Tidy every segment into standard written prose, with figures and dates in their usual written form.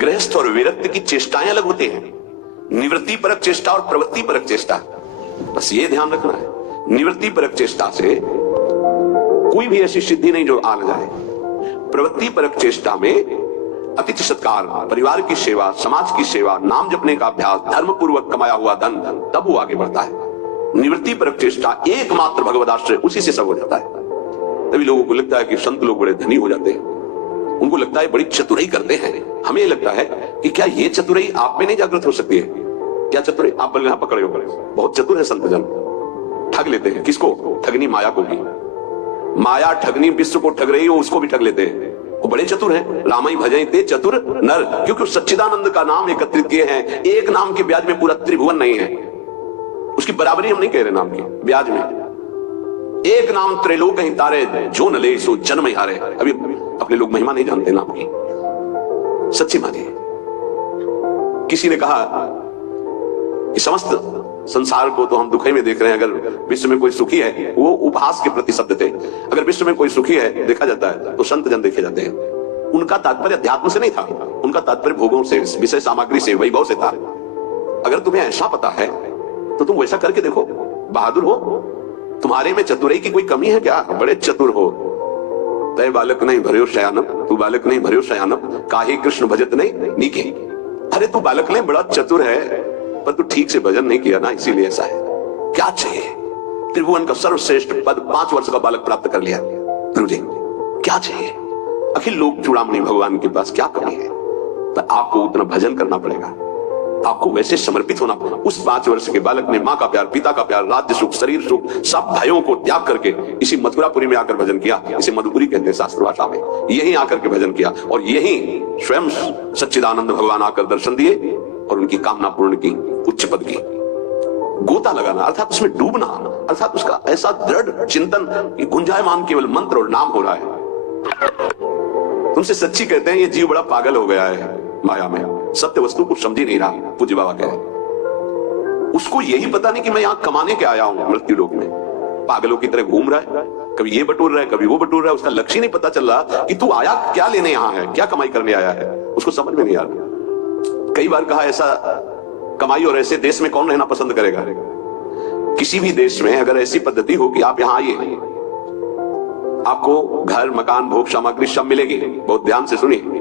गृहस्थ और विरक्त की चेष्टाएं अलग होती हैं। निवृत्ति परक चेष्टा और प्रवृत्ति परक चेष्टा, बस ये ध्यान रखना है। निवृत्ति परक चेष्टा से कोई भी ऐसी सिद्धि नहीं जो आ न जाए। प्रवृत्ति परक चेष्टा में अतिथि सत्कार, परिवार की सेवा, समाज की सेवा, नाम जपने का अभ्यास, धर्म पूर्वक कमाया हुआ धन, तब वो आगे बढ़ता है। निवृत्ति परक चेष्टा एकमात्र भगवदाश्रय, उसी से सब हो जाता है। तभी लोगों को लगता है कि संत लोग बड़े धनी हो जाते हैं, उनको लगता है बड़ी चतुराई करते हैं। हमें लगता है कि क्या ये चतुराई आप में नहीं जागृत हो सकती है? क्या चतुराई आप यहां पकड़े हो? बहुत चतुर है संत जन, ठग लेते हैं। किसको? ठगनी माया को भी। माया ठगनी विश्व को ठग रही हो, उसको भी ठग लेते हैं। वो बड़े चतुर हैं। रामाई भजई ते चतुर नर, क्योंकि सच्चिदानंद का नाम एकत्रित किए हैं। एक नाम के ब्याज में पूरा त्रिभुवन नहीं है, उसकी बराबरी हम नहीं कह रहे नाम की ब्याज में। एक नाम त्रैलोक ही तारे, जो न ले सो जन्म ही हारे। अभी अपने लोग महिमा नहीं जानते नाम की, सच्ची मानिए। किसी ने कहा कि समस्त संसार को तो हम दुखी में देख रहे हैं, अगर विश्व में कोई सुखी है, वो उपहास के प्रति शब्द थे, अगर विश्व में कोई सुखी है देखा जाता है तो संत जन देखे जाते हैं। उनका तात्पर्य अध्यात्म से नहीं था, उनका तात्पर्य भोगों से, विषय सामग्री से, वैभव से था। अगर तुम्हें ऐसा पता है तो तुम वैसा करके देखो, बहादुर हो। तुम्हारे में चतुराई की कोई कमी है क्या? बड़े चतुर हो। तय बालक नहीं भर्यो शयानम, तू बालक नहीं भर्यो शयानम, काहे कृष्ण भजत नहीं नीके। अरे तू बालक नहीं, बड़ा चतुर है, पर तू ठीक से भजन नहीं किया ना, इसीलिए ऐसा है। क्या चाहिए? त्रिभुवन का सर्वश्रेष्ठ पद 5 वर्ष का बालक प्राप्त कर लिया। प्रभु जी क्या चाहिए? अखिल लोक चूड़ामणि भगवान के पास क्या कमी है? पर आपको उतना भजन करना पड़ेगा, आपको वैसे समर्पित होना पड़ेगा। उस 5 वर्ष के बालक ने मां का प्यार, पिता का प्यार, राज्य सुख, शरीर सुख, सब भयों को त्याग करके इसी मथुरापुरी में आकर भजन किया। इसे मधुपुरी कहते हैं शास्त्र भाषा में। यहीं आकर के भजन किया और यहीं स्वयं सच्चिदानंद भगवान आकर दर्शन दिए और उनकी कामना पूर्ण की, उच्च पद की। गोता लगाना अर्थात उसमें डूबना, अर्थात उसका ऐसा दृढ़ चिंतन कि गुंजायमान केवल मंत्र और नाम हो रहा है। तुमसे सच्ची कहते हैं ये जीव बड़ा पागल हो गया है माया में, सत्य वस्तु को समझ ही नहीं रहा। पूज्य बाबा कहे उसको यही पता नहीं कि मैं यहां कमाने के आया हूं मृत्यु लोक में। पागलों की तरह घूम रहा है, कभी ये बटोर रहा है, कभी वो बटोर रहा है। उसका लक्ष्य ही नहीं पता चल रहा कि तू आया क्या लेने यहां है, क्या कमाई करने आया है, उसको समझ में नहीं आ रहा। कई बार कहा ऐसा कमाई और ऐसे देश में कौन रहना पसंद करेगा? किसी भी देश में अगर ऐसी पद्धति हो कि आप यहां आइए, आपको घर, मकान, भोग सामग्री सब मिलेगी, बहुत ध्यान से सुनिए।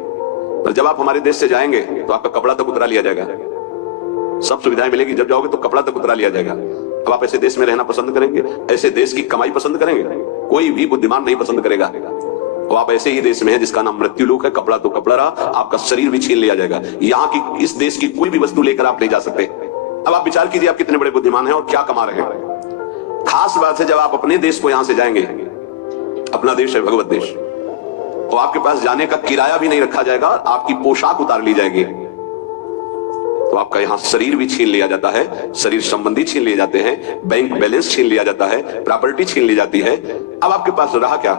पर जब आप हमारे देश से जाएंगे तो आपका कपड़ा तक उतरा लिया जाएगा, सब सुविधाएं मिलेगी। जब जाओगे तो कपड़ा तक उतरा लिया जाएगा। अब आप ऐसे देश में रहना पसंद करेंगे? ऐसे देश की कमाई पसंद करेंगे? कोई भी बुद्धिमान नहीं पसंद करेगा। और आप ऐसे ही देश में हैं जिसका नाम मृत्यु लोक है। कपड़ा तो कपड़ा रहा, आपका शरीर भी छीन लिया जाएगा। यहाँ की इस देश की कोई भी वस्तु लेकर आप नहीं जा सकते। अब आप विचार कीजिए आप कितने बड़े बुद्धिमान हैं और क्या कमा रहे हैं। खास बात है जब आप अपने देश को यहां से जाएंगे, अपना देश है भगवत देश, तो आपके पास जाने का किराया भी नहीं रखा जाएगा, आपकी पोशाक उतार ली जाएगी। तो आपका यहां शरीर भी छीन लिया जाता है, शरीर संबंधी छीन लिए जाते हैं, बैंक बैलेंस छीन लिया जाता है, प्रॉपर्टी छीन ली जाती है। अब आपके पास रहा क्या?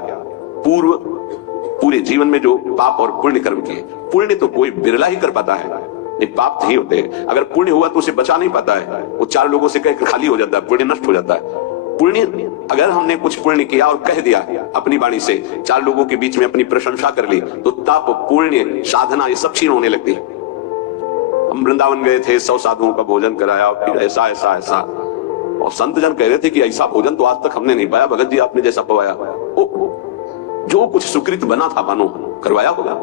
पूरे जीवन में जो पाप और पुण्य कर्म किए। पुण्य तो कोई बिरला ही कर पाता है, नहीं पाप नहीं होते। अगर पुण्य हुआ तो उसे बचा नहीं पाता है, वो 4 लोगों से कहकर खाली हो जाता है, पुण्य नष्ट हो जाता है। पुण्य अगर हमने कुछ पुण्य किया और कह दिया अपनी वाणी से, 4 लोगों के बीच में अपनी प्रशंसा कर ली, तो तप, पुण्य, साधना ये सब क्षीण होने लगती है। हम वृंदावन गए थे, 100 साधुओं का भोजन कराया, फिर ऐसा ऐसा ऐसा, और संत जन कह रहे थे कि ऐसा भोजन तो आज तक हमने नहीं पाया भगत जी, आपने जैसा पवाया। जो कुछ सुकृत बना था मानो करवाया होगा।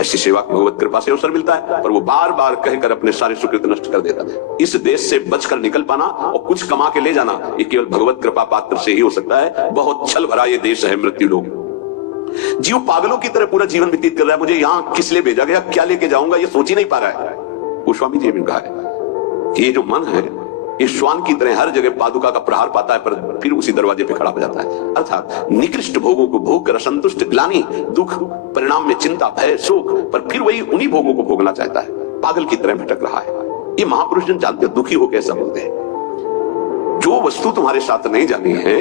ऐसी सेवा भगवत कृपा से अवसर मिलता है, पर वो बार बार कहकर अपने सारे सुकृत नष्ट कर देता है। इस देश से बचकर निकल पाना और कुछ कमा के ले जाना, ये केवल भगवत कृपा पात्र से ही हो सकता है। बहुत छल भरा ये देश है मृत्यु लोक। जीव पागलों की तरह पूरा जीवन व्यतीत कर रहा है। मुझे यहाँ किस लिए भेजा गया, क्या लेके जाऊंगा, ये सोच ही नहीं पा रहा है। गोस्वामी जी ने कहा है कि ये जो मन है ये श्वान की तरह हर जगह पादुका का प्रहार पाता है, पर फिर उसी दरवाजे पे खड़ा हो जाता है। अर्थात निकृष्ट भोगों को भोग कर असंतुष्ट, ग्लानि, दुख, परिणाम में चिंता, भय, शोक, पर फिर वही उन्हीं भोगों को भोगना चाहता है। पागल की तरह भटक रहा है। ये महापुरुष जन जानते हैं, दुखी हो कैसा बोलते हैं। जो वस्तु तुम्हारे साथ नहीं जानी है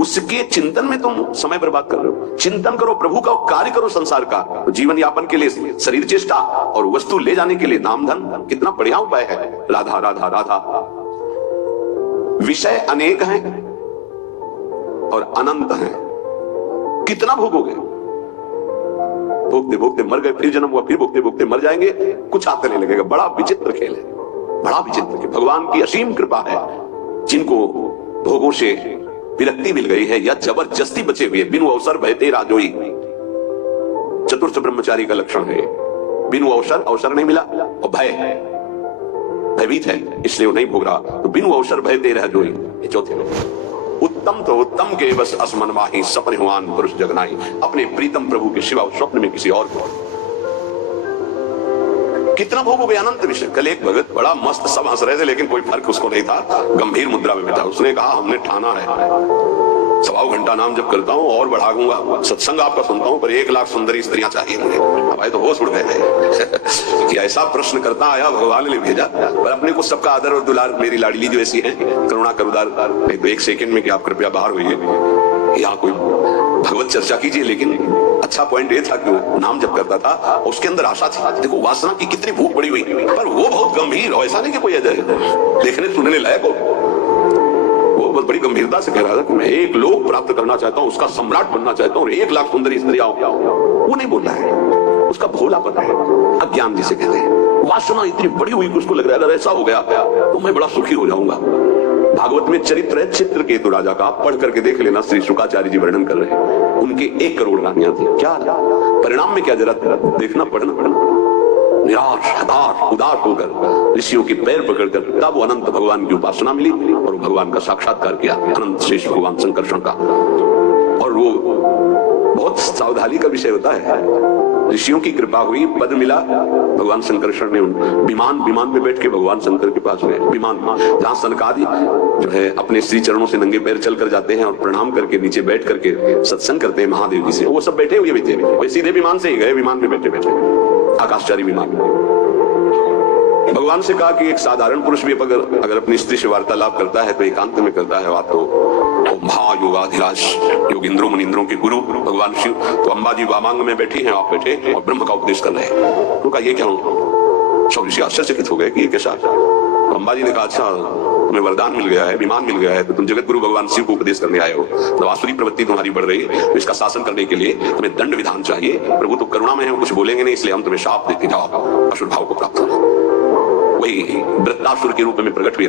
उसके चिंतन में तुम समय बर्बाद कर रहे हो। चिंतन करो, प्रभु का कार्य करो संसार का। तो जीवन यापन के लिए शरीर चेष्टा और वस्तु ले जाने के लिए नाम धन, कितना बढ़िया उपाय है। राधा राधा राधा। विषय अनेक हैं और अनंत हैं, कितना भोगोगे? भोगते भोगते मर गए, फिर जन्म हुआ, फिर भोगते भोगते मर जाएंगे, कुछ हाथ नहीं लगेगा। बड़ा विचित्र खेल है, बड़ा विचित्र खेल। भगवान की असीम कृपा है, जिनको भोगों से विरक्ति मिल गई है या जबरदस्ती बचे हुए, बिनु अवसर भयते राजोई, चतुर्थ ब्रह्मचारी का लक्षण है। बिनु अवसर, अवसर नहीं मिला, और भयभीत है इसलिए वो नहीं भोग रहा, तो बिनु अवसर भयते राजोई, ये चौथे लोग। उत्तम तो उत्तम के बस असमनवाही, सपने हुआन पुरुष जगनाई, अपने प्रीतम प्रभु के सिवा स्वप्न में किसी और को। कितना भोगोगे, अनंत विषय। कल एक भगत बड़ा मस्त, सब हंस रहे थे लेकिन कोई फर्क उसको नहीं था, गंभीर मुद्रा में बैठा। उसने कहा हमने ठाना है 1.25 घंटा नाम जब करता हूँ और बढ़ाऊंगा, सत्संग आपका सुनता हूँ, पर 1 लाख सुंदरी स्त्रियां चाहिए मुझे। भाई तो होश उड़ गए कि ऐसा प्रश्न करता आया, भगवान ने भेजा। पर अपने को सबका आदर और दुलार, मेरी लाडली जो ऐसी है, करुणा करुदार, नहीं तो 1 सेकंड में कि आप कृपया बाहर होइए, यहाँ कोई भगवत चर्चा कीजिए। लेकिन अच्छा पॉइंट ये था कि वो नाम जब करता था उसके अंदर आशा थी। देखो वासना की कितनी भूख बड़ी हुई, पर वो बहुत गंभीर, ऐसा नहीं कि कोई देखने सुनने लायक हो, वो बहुत बड़ी गंभीरता से कह रहा था कि मैं 1 लोक प्राप्त करना चाहता हूँ, उसका सम्राट बनना चाहता हूँ, और 1 लाख सुंदरी स्त्रियां। वो नहीं बोल रहा है, उसका भोलापन है, अज्ञान जिसे कहते हैं। वासना इतनी बड़ी हुई कि उसको लग रहा है अगर ऐसा हो गया तो मैं बड़ा सुखी हो जाऊंगा। भागवत में चरित्र है चित्रकेतु राजा का, पढ़ करके देख लेना, श्री शुकाचार्य जी वर्णन कर रहे हैं। उनके 1 करोड़ रानियां थी। क्या परिणाम में क्या जरा देखना, पढ़ना। निराश, हताश, उदास होकर ऋषियों के पैर पकड़कर तब वो अनंत भगवान की उपासना मिली और भगवान का साक्षात्कार किया, अनंत शेष भगवान संकर्षण का। और वो बहुत सावधानी का विषय होता है। ऋषियों की कृपा हुई, पद मिला, भगवान संकर्षण ने विमान में बैठ के भगवान शंकर के पास गए। विमान जहां सनकादि जो है अपने श्री चरणों से नंगे पैर चल कर जाते हैं और प्रणाम करके नीचे बैठ करके सत्संग करते हैं महादेव जी से, वो सब बैठे हुए भी थे। वो सीधे विमान से ही गए, विमान में बैठे आकाशचारी विमान में। भगवान से कहा कि एक साधारण पुरुष भी अगर अपनी स्त्री से वार्तालाप करता है तो एकांत में करता है, आप तो महायोगाधिराज योगिंद्रों मुनिंद्रों के गुरु भगवान शिव, तो अंबा जी वामांग में बैठी हैं, आप बैठे और ब्रह्म का उपदेश कर रहे हैं। तो कहा ये क्या हूँ? सब ऋषि आश्चर्यचकित हो गए कि ये कैसा। तो अंबा जी ने कहा अच्छा तुम्हें वरदान मिल गया है, विमान मिल गया है, तो तुम जगत गुरु भगवान शिव को उपदेश करने आए हो, तो आसुरी प्रवृत्ति तुम्हारी बढ़ रही है, तो इसका शासन करने के लिए तुम्हें दंड विधान चाहिए। प्रभु तो करुणा में है, कुछ बोलेंगे नहीं, इसलिए हम तुम्हें शाप देते, जाओ असुर भाव को प्राप्त करो। वही वृत्तासुर के रूप में प्रकट हुए।